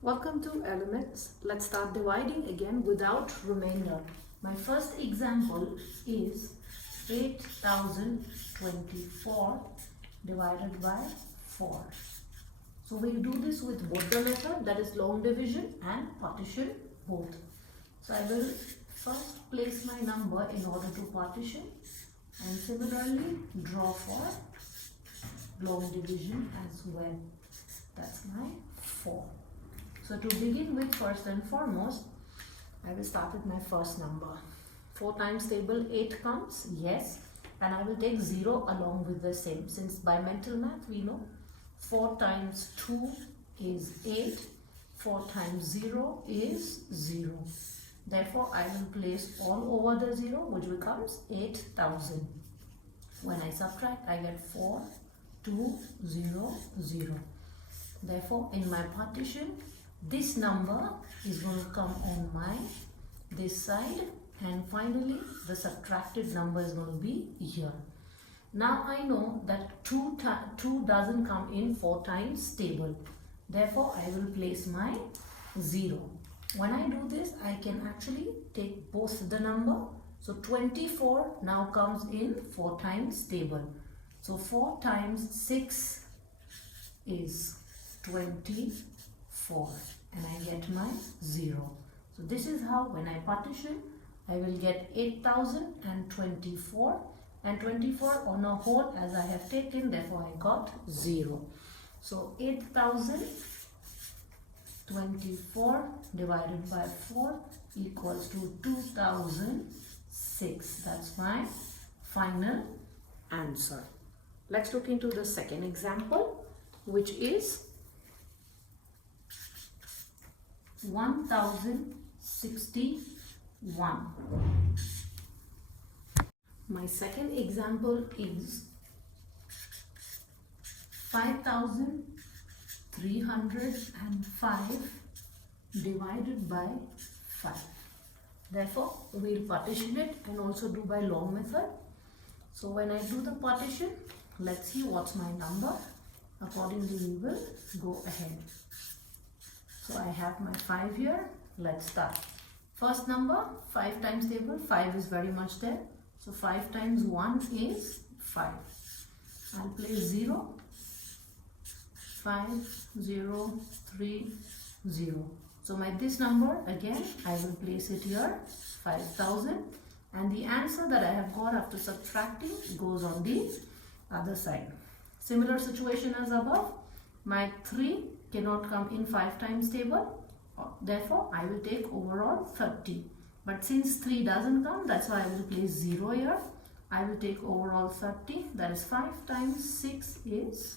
Welcome to Elements. Let's start dividing again without remainder. My first example is 8024 divided by 4. So we'll do this with both the method, that is long division and partition both. So I will first place my number in order to partition and similarly draw for long division as well. That's my 4. So to begin with, first and foremost, I will start with my first number. 4 times table 8 comes, yes, and I will take 0 along with the same. Since by mental math we know 4 times 2 is 8, 4 times 0 is 0. Therefore, I will place all over the 0, which becomes 8,000. When I subtract, I get 4, 2, 0, 0. Therefore, in my partition, this number is going to come on this side, and finally the subtracted number is going to be here. Now I know that 2 doesn't come in 4 times table. Therefore, I will place my 0. When I do this, I can actually take both the number. So 24 now comes in 4 times table. So 4 times 6 is 24, and I get my 0. So this is how, when I partition, I will get 8024, and 24 on a whole as I have taken, therefore I got 0. So 8024 divided by 4 equals to 2006. That's my final answer. Let's look into the second example, which is 1061. My second example is 5305 divided by 5. Therefore, we'll partition it and also do by long method. So when I do the partition, let's see what's my number. Accordingly, we will go ahead. So I have my 5 here. Let's start. First number, 5 times table, 5 is very much there. So 5 times 1 is 5. I'll place 0, 5, 0, 3, 0. So this number, again, I will place it here, 5000. And the answer that I have got after subtracting goes on the other side. Similar situation as above. My 3 cannot come in 5 times table. Therefore, I will take overall 30. But since 3 doesn't come, that's why I will place 0 here. I will take overall 30. That is 5 times 6 is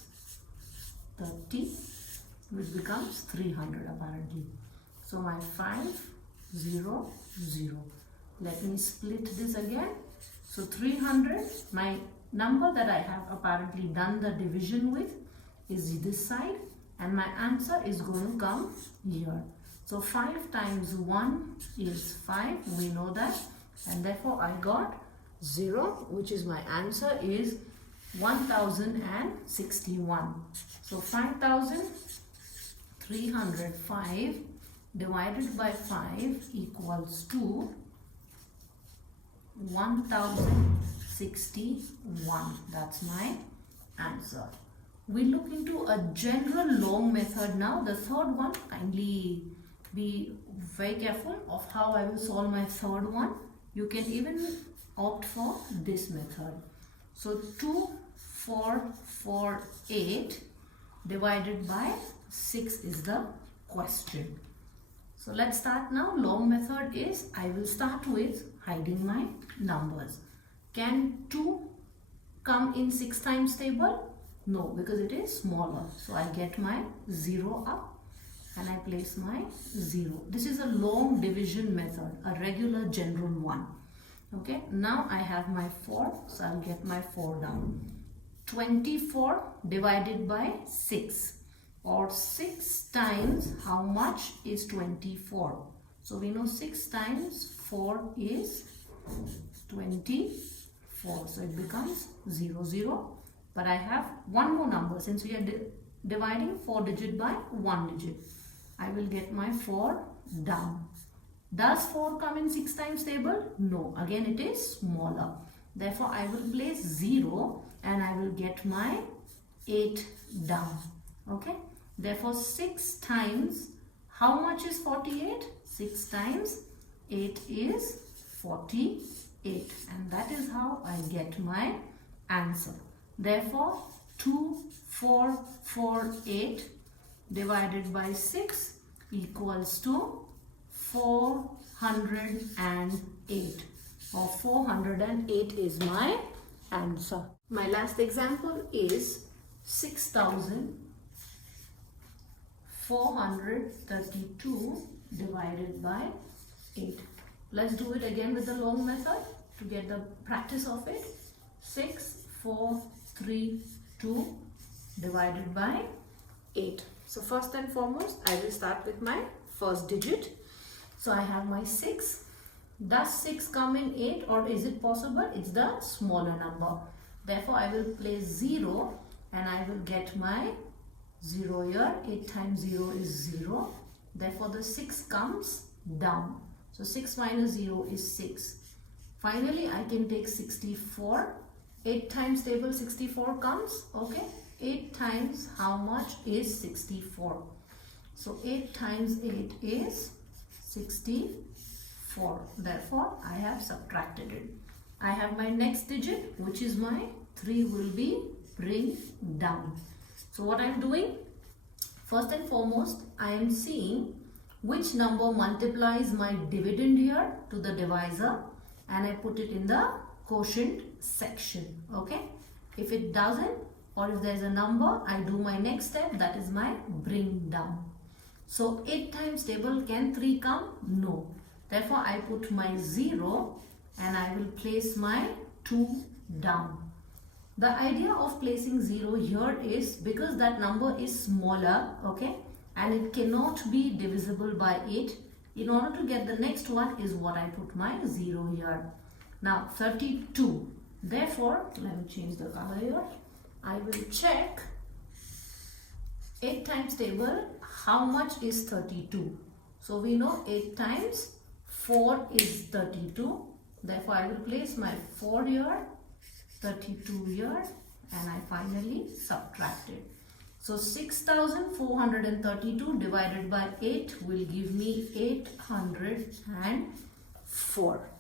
30, which becomes 300 apparently. So my 5, 0, 0. Let me split this again. So 300, my number that I have apparently done the division with is this side, and my answer is going to come here. So 5 times 1 is 5, we know that, and therefore I got 0, which is my answer is 1061. So 5305 divided by 5 equals to 1061. That's my answer. We look into a general long method now. The third one, kindly be very careful of how I will solve my third one. You can even opt for this method. So 2448 divided by 6 is the question. So let's start now. Long method is, I will start with hiding my numbers. Can 2 come in 6 times table? No, because it is smaller. So I get my 0 up and I place my 0. This is a long division method, a regular general one. Okay, now I have my 4, so I'll get my 4 down. 24 divided by 6, or 6 times how much is 24? So we know 6 times 4 is 24. So it becomes 0, 0. But I have one more number. Since we are dividing 4 digit by 1 digit, I will get my 4 down. Does 4 come in 6 times table? No. Again it is smaller. Therefore I will place 0 and I will get my 8 down. Okay. Therefore 6 times, how much is 48? 6 times 8 is 48. And that is how I get my answer. Therefore 2448 divided by 6 equals to 408, or 408 is my answer. My last example is 6432 divided by 8. Let's do it again with the long method to get the practice of it. 6432 divided by 8. So first and foremost, I will start with my first digit. So I have my 6. Does 6 come in 8, or is it possible? It's the smaller number. Therefore, I will place 0 and I will get my 0 here. 8 times 0 is 0. Therefore, the 6 comes down. So 6 minus 0 is 6. Finally, I can take 64. 8 times table 64 comes. Okay. 8 times how much is 64? So 8 times 8 is 64. Therefore, I have subtracted it. I have my next digit, which is my 3 will be bring down. So what I am doing? First and foremost, I am seeing which number multiplies my dividend here to the divisor, and I put it in the quotient section. Okay. If it doesn't, or if there is a number, I do my next step, that is my bring down. So 8 times table, can 3 come? No. Therefore, I put my 0 and I will place my 2 down. The idea of placing 0 here is because that number is smaller, okay, and it cannot be divisible by 8. In order to get the next one is what I put my 0 here. Now 32. Therefore, let me change the color here. I will check 8 times table, how much is 32? So we know 8 times 4 is 32. Therefore, I will place my 4 here, 32 here, and I finally subtract it. So 6432 divided by 8 will give me 804.